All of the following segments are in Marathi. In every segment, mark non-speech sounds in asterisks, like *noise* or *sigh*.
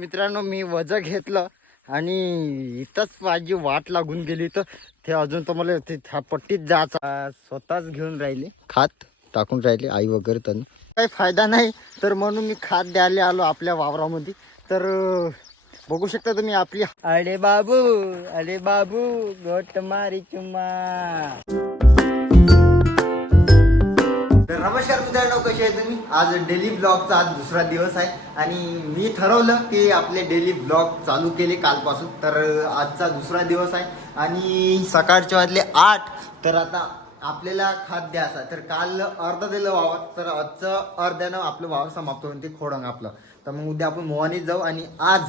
मित्रांनो मी वज घेतलं आणि इथंच माझी वाट लागून गेली. तर ते अजून तर मला ते ह्या पट्टीत जायचा. स्वतःच घेऊन राहिले. खात टाकून राहिले आई वगैरे तर काही फायदा नाही तर म्हणून मी खात द्यायला आलो आपल्या वावरामध्ये. तर बघू शकता तुम्ही आपली अरे बाबू अरे बाबू गोट मारी चुम्मा. तर नमस्कार मित्रांनो कसे आहे तुम्ही? आज डेली ब्लॉगचा आज दुसरा दिवस आहे आणि मी ठरवलं की आपले डेली ब्लॉग चालू केले कालपासून तर आजचा दुसरा दिवस आहे आणि सकाळचे वाजले आठ तर आता आपल्याला खाद्य असा तर काल अर्ध दिलं वावर तर आजचं अर्ध्यानं आपलं वावर समाप्त होईल ते खोडंग आपलं. तर मग उद्या आपण मोहानीत जाऊ आणि आज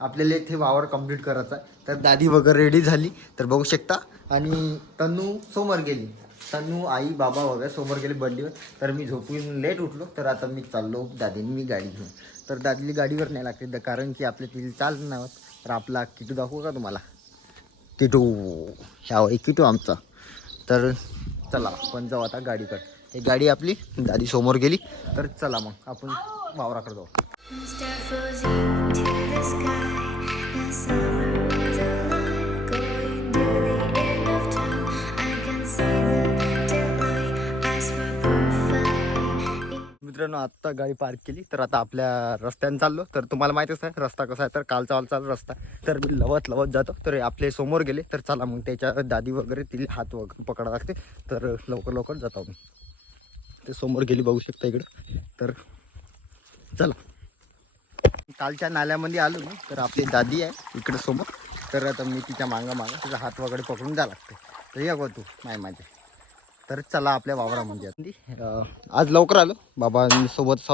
आपल्याला इथे वावर कंप्लीट करायचा आहे. तर दादी वगैरे रेडी झाली तर बघू शकता. आणि तनू समोर गेली. तनू आई बाबा वगैरे समोर गेले बंडीवर. तर मी झोपून लेट उठलो. तर आता मी चाललो दादीने मी गाडी घेऊन. तर दादीली गाडीवर नाही लागते द- कारण की आपल्या तिथे चाल नाही तर आपला किटू दाखवू का तुम्हाला? किटू. ह्या किटू आमचा. तर चला आपण जाऊ आता गाडीकडे. ही गाडी आपली. दादी समोर गेली. तर चला मग आपण वावराकडे जाऊ. मित्रांनो आत्ता गाडी पार्क केली. तर आता आपल्या रस्त्याने चाललो. तर तुम्हाला माहितीच आहे रस्ता कसा आहे. तर कालचा वालचा रस्ता. तर मी लवत लवत जातो. तर आपले समोर गेले. तर चला मग त्याच्या दादी वगैरे तिला हात वगैरे पकडा लागते. तर लवकर लवकर जातो मी ते समोर गेली बघू शकता इकडं. तर चला. कालच्या नाल्यामध्ये आलो ना तर आपली दादी आहे इकडं समोर. तर आता मी तिच्या मागं मागा तिचा हात वगैरे पकडून जा लागते. तर या गो तू नाही माझे. तर चला आपल्या वावरामध्ये म्हणजे. आज लवकर आलो. बाबा सोबत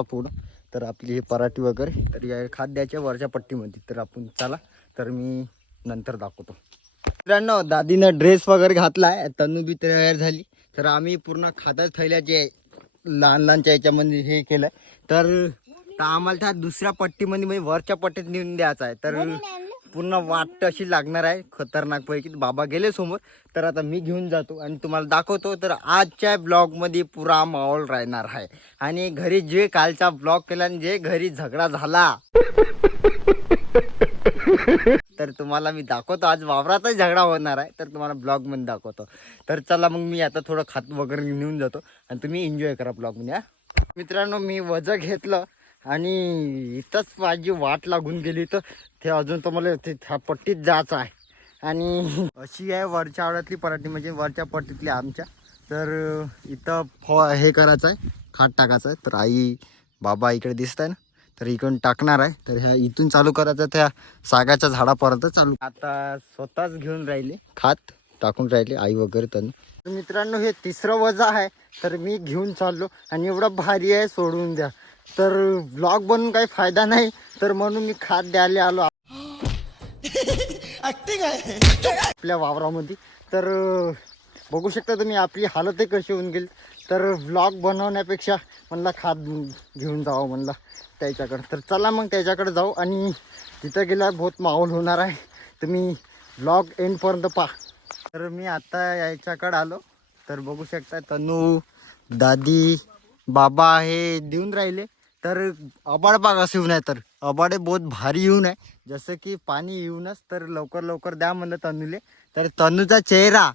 तर आपली हे पराठी वगैरे. तर या खाद्याच्या वरच्या पट्टीमध्ये. तर आपण चला. तर मी नंतर दाखवतो. मित्रांनो दादीनं ड्रेस वगैरे घातला आहे तनू बी तयार झाली. तर आम्ही पूर्ण खाद्य थैल्याचे लहान लहानच्या याच्यामध्ये हे केलं तर तर आम्हाला त्या दुसऱ्या पट्टीमध्ये म्हणजे वरच्या पट्टीत नेऊन द्यायचं आहे. तर पूर्ण वाट अशी लागणार आहे. खतरनाक पैकी. बाबा गेले समोर तर आता मी घेऊन जातो आणि तुम्हाला दाखवतो. तर आजच्या ब्लॉगमध्ये पुरा माहोल राहणार आहे. आणि घरी जे कालचा ब्लॉग केला आणि जे घरी झगडा झाला. तर तुम्हाला मी दाखवतो. आज वावरातच झगडा होणार आहे. तर तुम्हाला ब्लॉगमध्ये दाखवतो. तर चला मग मी आता थोडं खात वगैरे नेऊन जातो. आणि तुम्ही एन्जॉय करा ब्लॉगमध्ये मित्रांनो मी वज घेतलं. आणि इथंच माझी वाट लागून गेली तर ते अजून तर मला ते ह्या पट्टीत जायचं आहे. आणि अशी आहे वरच्या आवड्यातली पराठी म्हणजे वरच्या पट्टीतली आमच्या. तर इथं फ हे करायचं आहे. खाट टाकायचं आहे. तर आई बाबा इकडे दिसत आहे ना. तर इकडून टाकणार आहे. तर ह्या इथून चालू करायचं त्या सागाच्या झाडापर्यंत चालू. आता स्वतःच घेऊन राहिले. खात टाकून राहिले आई वगैरे त्यांना. तर मित्रांनो हे तिसरं वजा आहे. तर मी घेऊन चाललो. आणि एवढं भारी आहे सोडून द्या. तर ब्लॉग बनवून काही फायदा नाही. तर म्हणून मी खात द्यायला आलो. आपल्या वावरामध्ये. तर बघू शकता तुम्ही आपली हालत कशी होऊन गेली. तर ब्लॉग बनवण्यापेक्षा म्हणला खात घेऊन जावं म्हणलं त्याच्याकडे. तर चला मग त्याच्याकडे जाऊ आणि तिथं गेला बहुत माहोल होणार आहे. तुम्ही ब्लॉग एंडपर्यंत पहा. तर मी आता याच्याकडे आलो. तर बघू शकता तनू दादी बाबा हे देऊन राहिले. तर अबाड बाग असं येऊन आहे तर. अबाडे बहुत भारी येऊन आहे. जसं की पाणी येऊनच तर लवकर लवकर द्या म्हणलं तनूले तर तनूचा चेहरा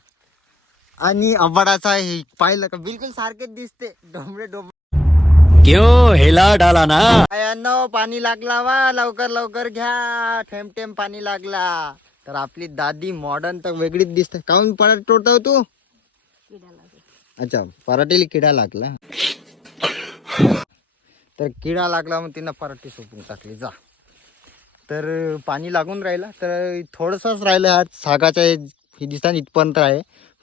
आणि अबाडाचा हे पाहिलं का? बिलकुल सारखेच दिसते. डोंबडे डोंबडे. क्यों हिला डाला ना? बायांनो पाणी लागला वा. लवकर लवकर घ्या. ठेम ठेम पाणी लागला. तर आपली दादी मॉडर्न तर वेगळीच दिसते. काऊन पराठी तोडतो तू? अच्छा पराठीला किडा लागला. तर किडा लागला मग तिनं पराठी सोपून टाकली. जा. तर पाणी लागून राहिला. तर थोडंसंच राहिलं आज. सागाच्या हे दिसतात इथपर्यंत आहे.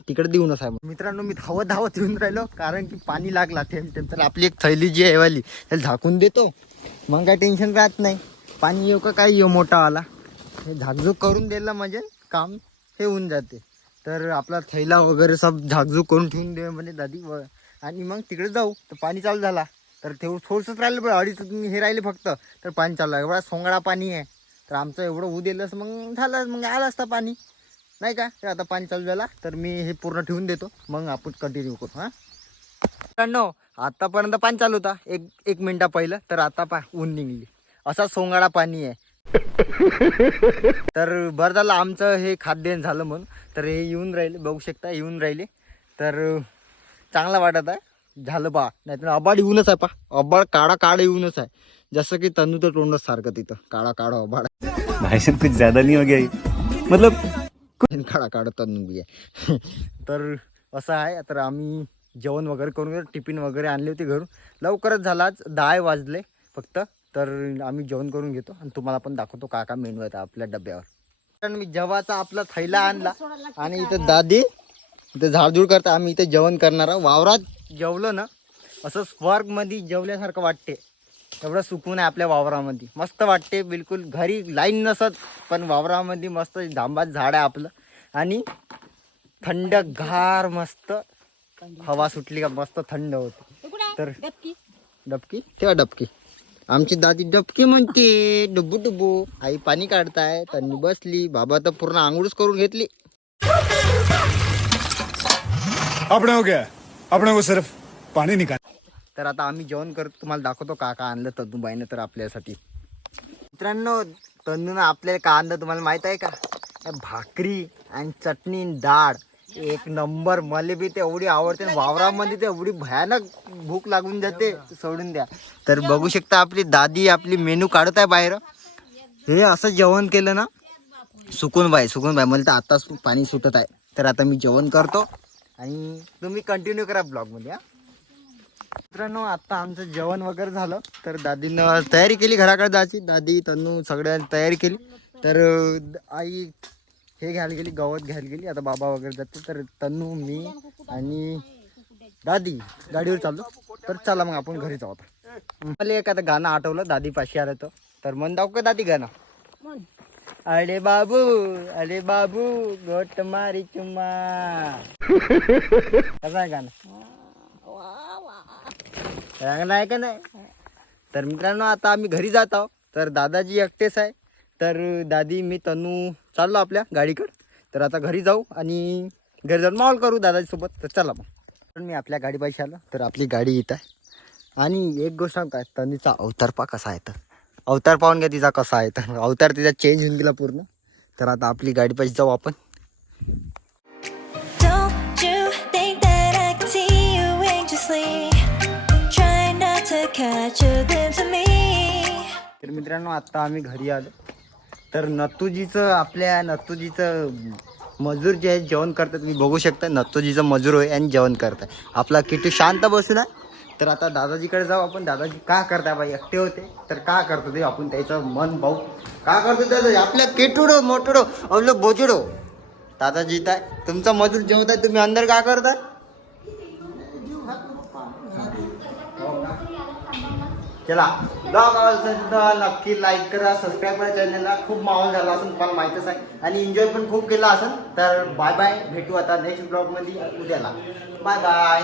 तिकडे देऊनच आहे. मित्रांनो मी धावत धावत येऊन राहिलो. कारण की पाणी लागला थेंब थेंब. तर आपली एक थैली जी आहे वाली त्याला झाकून देतो. मग काय टेन्शन राहत नाही. पाणी येऊ का काय येऊ मोठा आला. हे झाकझूक करून दिलं म्हणजे काम हे होऊन जाते. तर आपला थैला वगैरे सब झाकझूक करून ठेवून दे म्हणजे दादी. व आणि मग तिकडे जाऊ. तर पाणी चालू झाला. तर तेवढं थोडंसंच राहिलं बरं. अडीच हे राहिले फक्त. तर पाणी चालू आहे. एवढा सोंगळा पाणी आहे. तर आमचं एवढं उदेलंच मग झालं. मग आलं असतं पाणी. नाही का? तर आता पाणी चालू झाला. तर मी हे पूर्ण ठेवून देतो. मग आपण कंटिन्यू करू. हां? मित्रांनो आतापर्यंत पाणी चालू होता. एक एक मिनटा पहिलं. तर आता पा ऊन निघली. असा सोंगाडा पाणी आहे. तर बरं झालं. आमचं हे खाद्य झालं म्हणून. तर हे येऊन राहिले. बघू शकता येऊन राहिले. तर चांगला वाटत आहे. झालं बा. नाही तर अबाड येऊनच आहे पा. अबाड काळा काळा येऊनच आहे. जसं की तनू तर तोंडच सारखं तिथं. काळा काळा अबाड भाई साहब कुछ ज्यादा नहीं हो ये? मतलब *laughs* काळा काढा तनू बी आहे. *laughs* तर असं आहे. तर आम्ही जेवण वगैरे करून. टिफिन वगैरे आणले होते घरून. लवकरच झाला दहा वाजले फक्त. तर आम्ही जेवण करून घेतो. आणि तुम्हाला पण दाखवतो का का मेनू आहे आपल्या डब्यावर. कारण मी जेवाचा आपला थैला आणला. आणि इथं दादी इथं झाडझूड करता. आम्ही इथे जेवण करणार आहोत. वावरात जेवलं ना असं स्वर्गमध्ये जेवल्यासारखं वाटते. एवढं सुकून आहे आपल्या वावरामध्ये. मस्त वाटते बिलकुल घरी लाईन नसत पण वावरामध्ये मस्त जांबात झाड आहे आपलं. आणि थंड गार मस्त हवा सुटली का मस्त थंड होते. तर डबकी? तेव्हा डबकी. आमची दादी डबकी म्हणते डुबू डुबू. आई पाणी काढताय त्यांनी बसली. बाबा तर पूर्ण आंघोळच करून घेतली. आपण हो गया. आपण को सिर्फ पाणी निकाल. तर आता आम्ही जेवण करतो तुम्हाला दाखवतो का का आणलं तनुबाईनं तर आपल्यासाठी. मित्रांनो तंदून आपल्याला का आणलं तुम्हाला माहीत आहे का? भाकरी आणि चटणी डाळ. एक नंबर मला बी ते एवढी आवडते आणि वावरामध्ये ते एवढी भयानक भूक लागून जाते सोडून द्या. तर बघू शकता आपली दादी आपली मेनू काढत आहे बाहेर. हे असं जेवण केलं ना सुकून बाय सुकून बाय मला तर आत्ताच पाणी सुटत आहे. तर आता मी जेवण करतो. आणि तुम्ही कंटिन्यू करा ब्लॉगमध्ये हा. मित्रांनो आत्ता आमचं जेवण वगैरे झालं. तर दादीनं तयारी केली घराकडे जायची. दादी तनू सगळ्यांनी तयारी केली. तर आई हे घ्यायला गेली गवत घ्यायला गेली. आता बाबा वगैरे जाते तर तनू मी आणि दादी गाडीवर चाललो. तर चला मग आपण घरी जाऊ आता. मला एक आता गाणं आठवलं. दादी पाशी आलं तर तर मन दाव का दादी गाणं. अरे बाबू अरे बाबू गोट मारी चुम्मा. कसा आहे गाणं? चांगलं आहे का नाही? तर मित्रांनो आता आम्ही घरी जात आहोत. तर दादाजी एकटेच आहे. तर दादी मी तनू चाललो आपल्या गाडीकडं. तर आता घरी जाऊ आणि घरी जाऊन माहोल करू दादाजीसोबत. तर चला मग. पण मी आपल्या गाडी पाहिजे आलो. तर आपली गाडी येत आहे. आणि एक गोष्ट सांग काय तनीचा अवतारपा कसा आहे तर. अवतार पाहून घ्या तिचा कसा आहे. तर अवतार तिचा चेंज होऊन गेला पूर्ण. तर आता आपली गाडी पाहिजे जाऊ आपण. तर मित्रांनो आत्ता आम्ही घरी आलो. तर नत्तूजीचं आपल्या नत्तूजीचं मजूर जे आहे जेवण करतात मी बघू शकता. नत्तूजीचं मजूर होय आणि जेवण करताय. आपला किती शांत बसून आहे. तर आता दादाजीकडे जाऊ आपण. दादाजी का करताय बाई? एकटे होते. तर का करतो ते आपण त्याचं मन भाऊ का करतो दादाजी आपल्या केटुडो मोटुडो आपलं बोजडो. दादाजी इथं तुमचा मजूर जेवताय तुम्ही अंदर का करताय? चला. नक्की लाईक करा सबस्क्राईब करा चॅनलला खूप माहोल झाला असं तुम्हाला माहितच आहे. आणि एन्जॉय पण खूप केला असेल. तर बाय बाय भेटू आता नेक्स्ट ब्लॉगमध्ये उद्याला. Bye bye